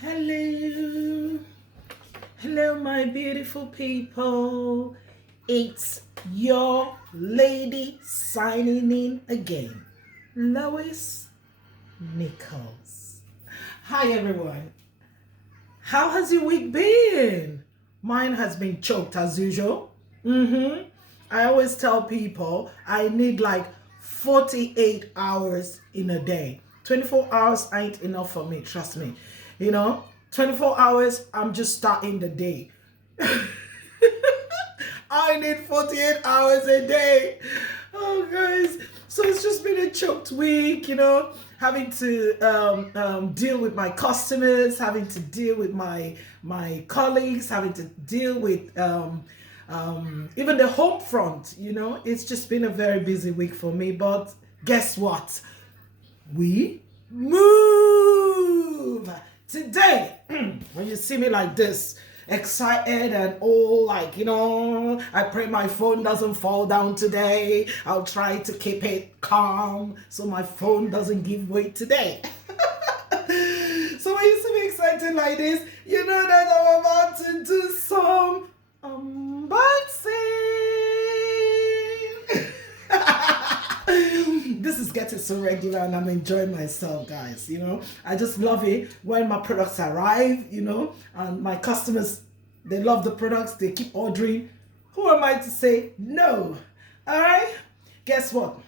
Hello, hello, my beautiful people. It's your lady signing in again, Lois Nichols. Hi, everyone. How has your week been? Mine has been choked as usual. I always tell people I need like 48 hours in a day. 24 hours ain't enough for me, trust me. 24 hours, I'm just starting the day. I need 48 hours a day. Oh, guys. So it's just been a choked week, having to deal with my customers, having to deal with my colleagues, having to deal with even the home front. It's just been a very busy week for me. But guess what? We move today. When you see me like this, excited and all like, I pray my phone doesn't fall down today. I'll try to keep it calm so my phone doesn't give way today. So when you see me excited like this, you know that I'm about to do some unboxing. This is getting so regular and I'm enjoying myself, guys. I just love it when my products arrive, and my customers, they love the products, they keep ordering. Who am I to say no? All right, guess what?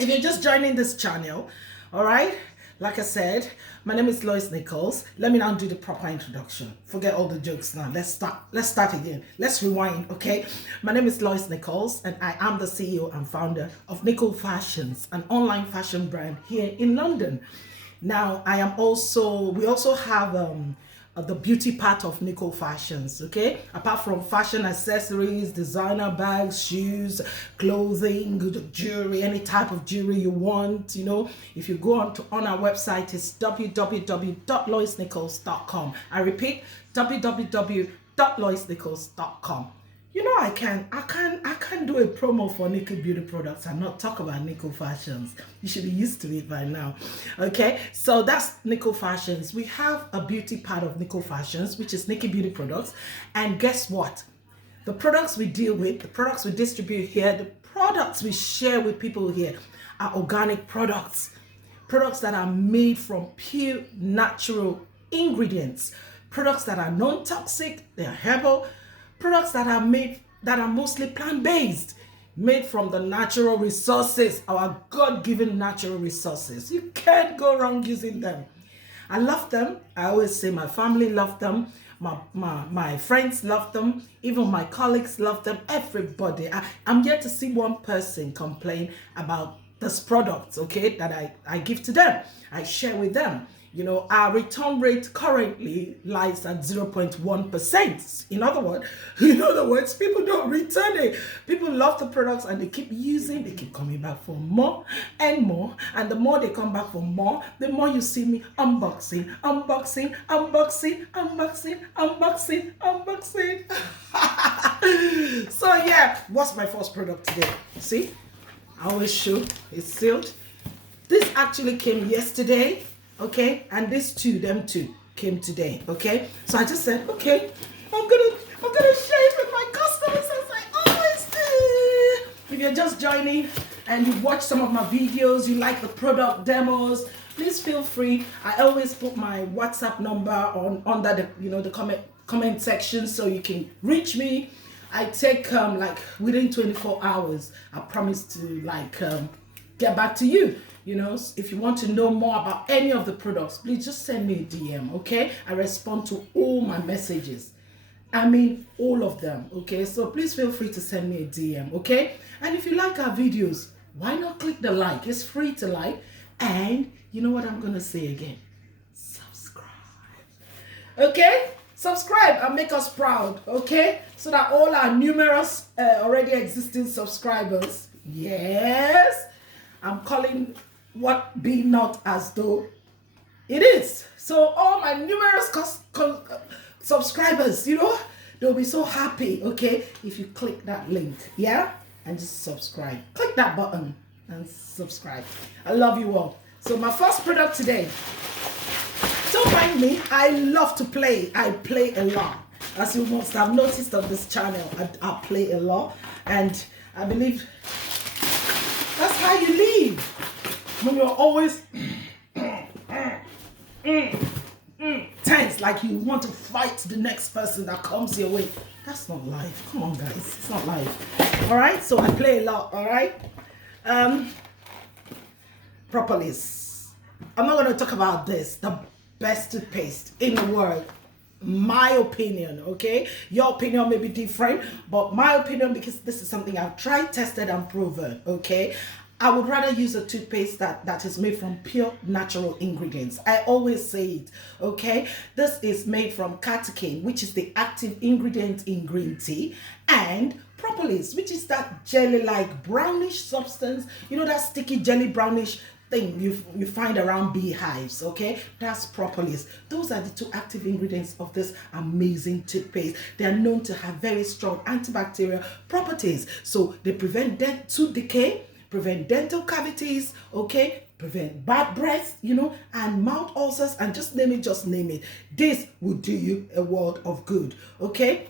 If you're just joining this channel, all right, like I said, my name is Lois Nichols. Let me now do the proper introduction. Forget all the jokes now. Let's start again. Let's rewind, okay? My name is Lois Nichols, and I am the CEO and founder of Nicole Fashions, an online fashion brand here in London. Now, we also have the beauty part of Nicole Fashions, okay? Apart from fashion accessories, designer bags, shoes, clothing, jewelry, any type of jewelry you want, if you go on our website, it's www.loisnichols.com. I repeat, www.loisnichols.com. I can't do a promo for Nicole Beauty Products and not talk about Nicole Fashions. You should be used to it by now. Okay, so that's Nicole Fashions. We have a beauty part of Nicole Fashions, which is Nicole Beauty Products. And guess what? The products we deal with, the products we distribute here, the products we share with people here are organic products. Products that are made from pure natural ingredients. Products that are non-toxic, they're herbal. Products that are mostly plant-based, made from the natural resources, our God-given natural resources. You can't go wrong using them. I love them. I always say my family love them. My friends love them. Even my colleagues love them. Everybody. I'm yet to see one person complain about this product, okay, that I give to them. I share with them. Our return rate currently lies at 0.1%. In other words, people don't return it. People love the products and they keep using, they keep coming back for more and more. And the more they come back for more, the more you see me unboxing. So yeah, what's my first product today? See, I always show it's sealed. This actually came yesterday. Okay, and them two came today. Okay, so I just said, okay, I'm gonna share it with my customers as I always do. If you're just joining and you watch some of my videos, you like the product demos, please feel free. I always put my WhatsApp number under the comment section so you can reach me. I take like within 24 hours. I promise to get back to you. If you want to know more about any of the products, please just send me a DM, okay? I respond to all my messages. I mean, all of them, okay? So please feel free to send me a DM, okay? And if you like our videos, why not click the like? It's free to like. And you know what I'm going to say again? Subscribe. Okay? Subscribe and make us proud, okay? So that all our numerous already existing subscribers, yes, I'm calling what be not as though it is. So all my numerous subscribers, they'll be so happy, okay, if you click that link, yeah, and just subscribe. Click that button and subscribe. I love you all. So my first product today, don't mind find me, I love to play. I play a lot. As you must have noticed on this channel, I play a lot. And I believe that's how you live. When you're always tense, like you want to fight the next person that comes your way. That's not life. Come on, guys. It's not life. All right? So I play a lot. All right? Propolis. I'm not going to talk about this. The best toothpaste in the world. My opinion, okay? Your opinion may be different, but my opinion, because this is something I've tried, tested, and proven, okay? I would rather use a toothpaste that is made from pure natural ingredients. I always say it, okay? This is made from catechin, which is the active ingredient in green tea, and propolis, which is that jelly-like brownish substance, you know, that sticky jelly brownish thing you find around beehives, okay? That's propolis. Those are the two active ingredients of this amazing toothpaste. They are known to have very strong antibacterial properties, so they prevent tooth decay, prevent dental cavities, okay, prevent bad breath, you know, and mouth ulcers, and just name it. This will do you a world of good, okay?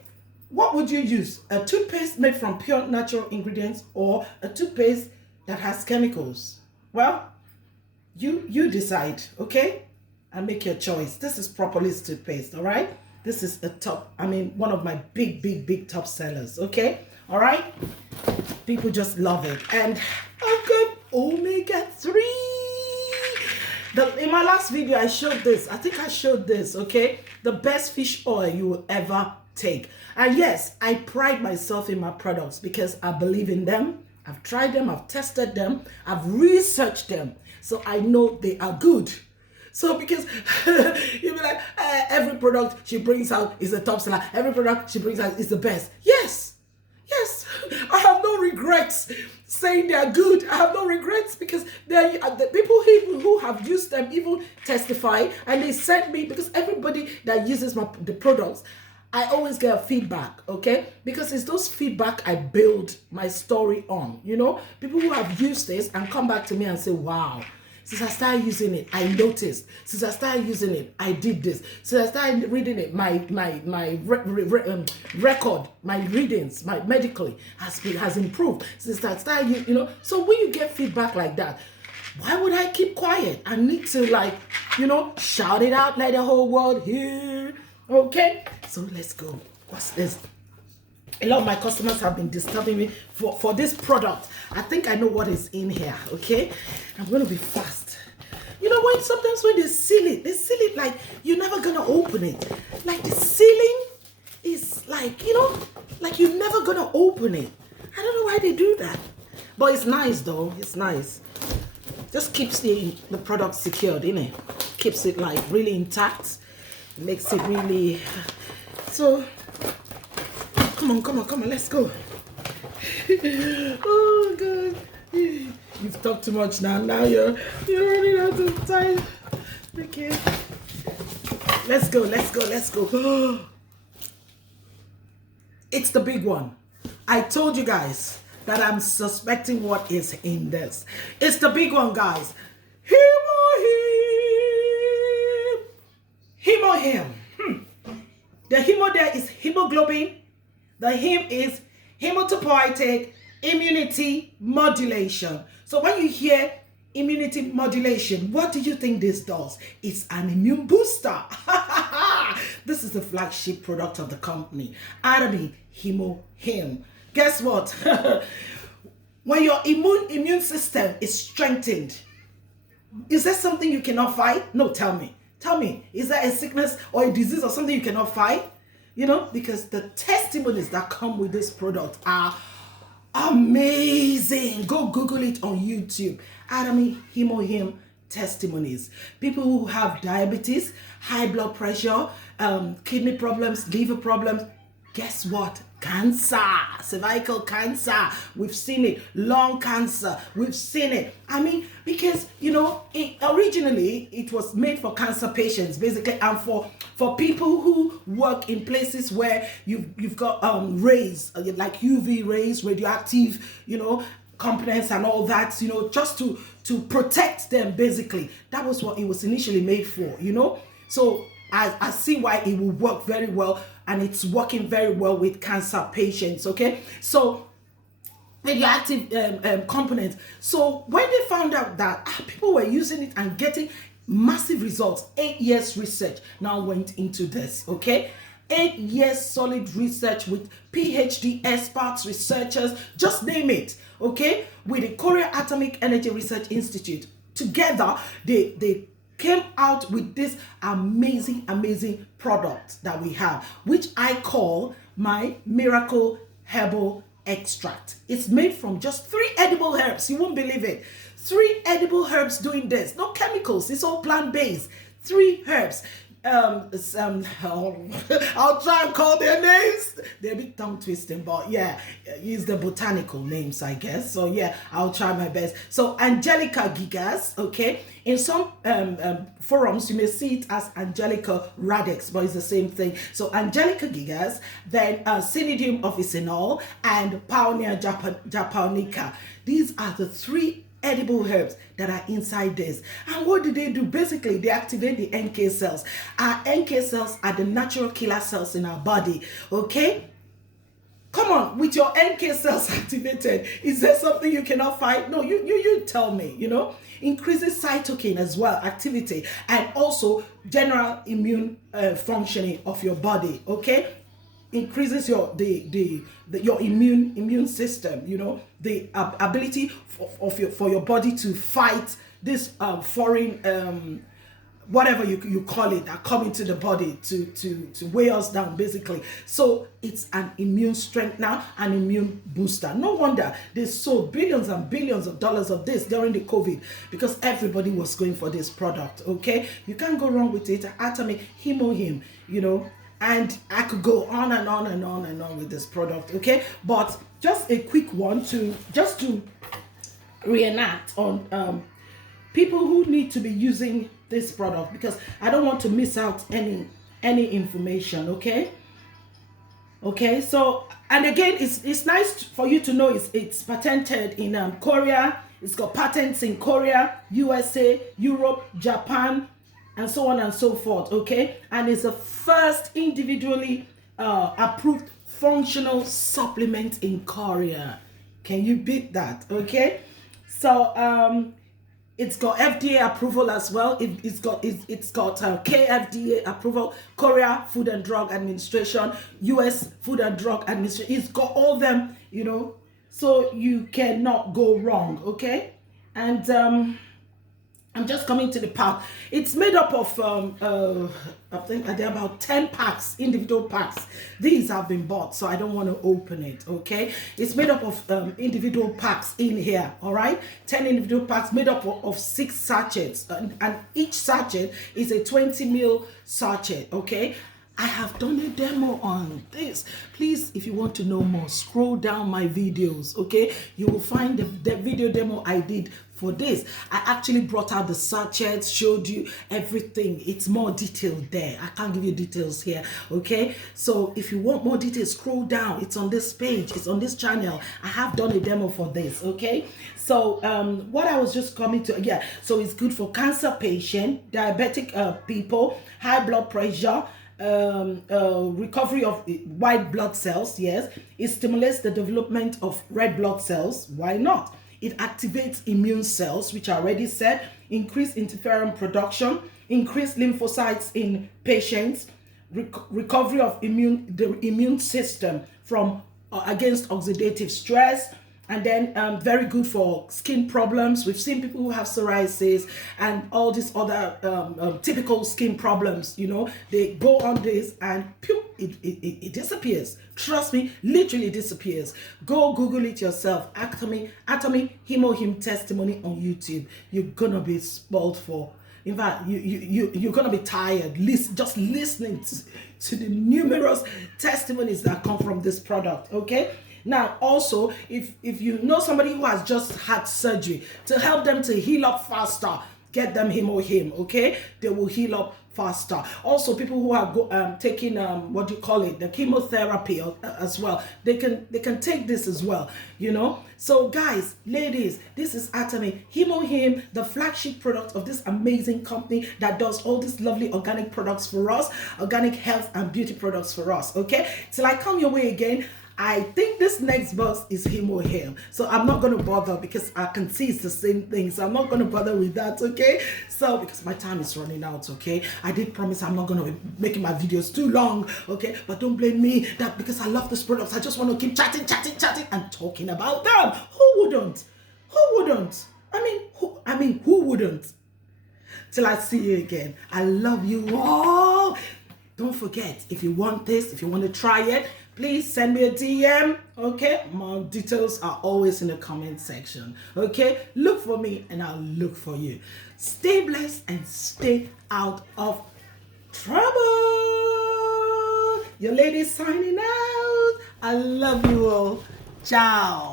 What would you use? A toothpaste made from pure natural ingredients or a toothpaste that has chemicals? Well, you decide, okay? And make your choice. This is propolis toothpaste, all right? This is a top, one of my big top sellers, okay? All right? People just love it. And I've got omega-3. In my last video, I showed this. I think I showed this, okay? The best fish oil you will ever take. And yes, I pride myself in my products because I believe in them. I've tried them, I've tested them, I've researched them. So I know they are good. So because you'll be like, every product she brings out is a top seller. Every product she brings out is the best. Yes. I have no regrets saying they are good. I have no regrets because the people who have used them even testify, and they sent me, because everybody that uses the products, I always get a feedback, okay? Because it's those feedback I build my story on, you know? People who have used this and come back to me and say, wow, since I started using it, I noticed. Since I started using it, I did this. Since I started reading it, my record, my readings, my medically has improved. Since I started, you know? So when you get feedback like that, why would I keep quiet? I need to, like, you know, shout it out, let the whole world hear. Okay, so let's go. What's this? A lot of my customers have been disturbing me for this product. I think I know what is in here, okay? I'm going to be fast. You know what? Sometimes when they seal it like you're never going to open it. Like the sealing is like, you know, like you're never going to open it. I don't know why they do that. But it's nice though. It's nice. Just keeps the product secured, innit? Keeps it like really intact. Makes it really, so come on, let's go. Oh God, you've talked too much now you're running out of time. Okay, let's go. It's the big one. I told you guys that I'm suspecting what is in this. It's the big one, guys. HemoHIM. The hemo there is hemoglobin. The him is hematopoietic immunity modulation. So when you hear immunity modulation, what do you think this does? It's an immune booster. This is the flagship product of the company, Atomy HemoHIM. Guess what? When your immune system is strengthened, is there something you cannot fight? No, tell me. Tell me, is there a sickness or a disease or something you cannot fight? You know, because the testimonies that come with this product are amazing. Go Google it on YouTube. Atomy HemoHIM testimonies. People who have diabetes, high blood pressure, kidney problems, liver problems. Guess what? Cancer, cervical cancer, we've seen it. Lung cancer, we've seen it. Because, you know, originally it was made for cancer patients, basically, and for people who work in places where you've got rays, like UV rays, radioactive, you know, components and all that, you know, just to protect them, basically. That was what it was initially made for, you know. So I see why it will work very well, and it's working very well with cancer patients. Okay, so radioactive components. So when they found out that people were using it and getting massive results, 8 years research now went into this. Okay, 8 years solid research with PhD experts, researchers, just name it. Okay, with the Korea Atomic Energy Research Institute together, they came out with this amazing product that we have, which I call my miracle herbal extract. It's made from just 3 edible herbs. You won't believe it. 3 edible herbs doing this. No chemicals. It's all plant-based. 3 herbs. I'll try and call their names. They're a bit tongue twisting, but yeah, use the botanical names, I guess. So yeah, I'll try my best. So Angelica gigas, okay. In some forums, you may see it as Angelica radix, but it's the same thing. So Angelica gigas, then Cinidium officinol, and Paonia japonica. These are the 3 edible herbs that are inside this. And what do? Basically, they activate the NK cells. Our NK cells are the natural killer cells in our body. Okay, come on, with your NK cells activated, is there something you cannot fight? No, you tell me. You know, increases cytokine as well, activity, and also general immune functioning of your body. Okay, increases your your immune system, you know, the ability for your body to fight this foreign whatever you call it that come into the body to weigh us down, basically. So it's an immune strengthener, an immune booster. No wonder they sold billions and billions of dollars of this during the COVID, because everybody was going for this product. Okay, you can't go wrong with it. Atomy HemoHIM, you know, and I could go on and on and on and on with this product. Okay, but just a quick one to reenact on people who need to be using this product, because I don't want to miss out any information. Okay, so, and again, it's nice for you to know it's patented in Korea. It's got patents in Korea, USA, Europe, Japan, and so on and so forth. Okay, and it's the first individually approved functional supplement in Korea. Can you beat that? Okay, so it's got FDA approval as well. It's got KFDA approval, Korea Food and Drug Administration, US Food and Drug Administration. It's got all them, you know, so you cannot go wrong. Okay, and I'm just coming to the pack. It's made up of I think there are about 10 packs, individual packs. These have been bought, so I don't want to open it. Okay, it's made up of individual packs in here. All right, 10 individual packs made up of 6 sachets, and each sachet is a 20 ml sachet. Okay, I have done a demo on this. Please, if you want to know more, scroll down my videos. Okay, you will find the video demo I did for this. I actually brought out the sachets, showed you everything. It's more detailed there. I can't give you details here. Okay, so if you want more details, scroll down. It's on this page, it's on this channel. I have done a demo for this. Okay, so what I was just coming to, yeah, so it's good for cancer patient, diabetic people, high blood pressure, recovery of white blood cells. Yes, it stimulates the development of red blood cells. Why not? It activates immune cells, which I already said, increase interferon production, increase lymphocytes in patients, recovery of the immune system from against oxidative stress, and then very good for skin problems. We've seen people who have psoriasis and all these other typical skin problems. You know, they go on this and pew, it disappears. Trust me, literally disappears. Go Google it yourself. Atomy HemoHIM testimony on YouTube. You're gonna be spoiled for. In fact, you're gonna be tired just listening to the numerous testimonies that come from this product. Okay. Now, also, if you know somebody who has just had surgery, to help them to heal up faster, get them HemoHIM, okay? They will heal up faster. Also, people who are taking what do you call it, the chemotherapy as well, they can take this as well, you know. So guys, ladies, this is Atomy HemoHIM, the flagship product of this amazing company that does all these lovely organic products for us, organic health and beauty products for us. Okay, till I come your way again, I think this next box is HemoHIM. So I'm not going to bother because I can see it's the same thing. So I'm not going to bother with that, okay? So because my time is running out, okay? I did promise I'm not going to be making my videos too long, okay? But don't blame me that because I love this product, I just want to keep chatting and talking about them. Who wouldn't? Who wouldn't? I mean, who wouldn't? Till I see you again. I love you all. Don't forget, if you want this, if you want to try it, please send me a DM, okay? My details are always in the comment section, okay? Look for me and I'll look for you. Stay blessed and stay out of trouble. Your lady signing out. I love you all. Ciao.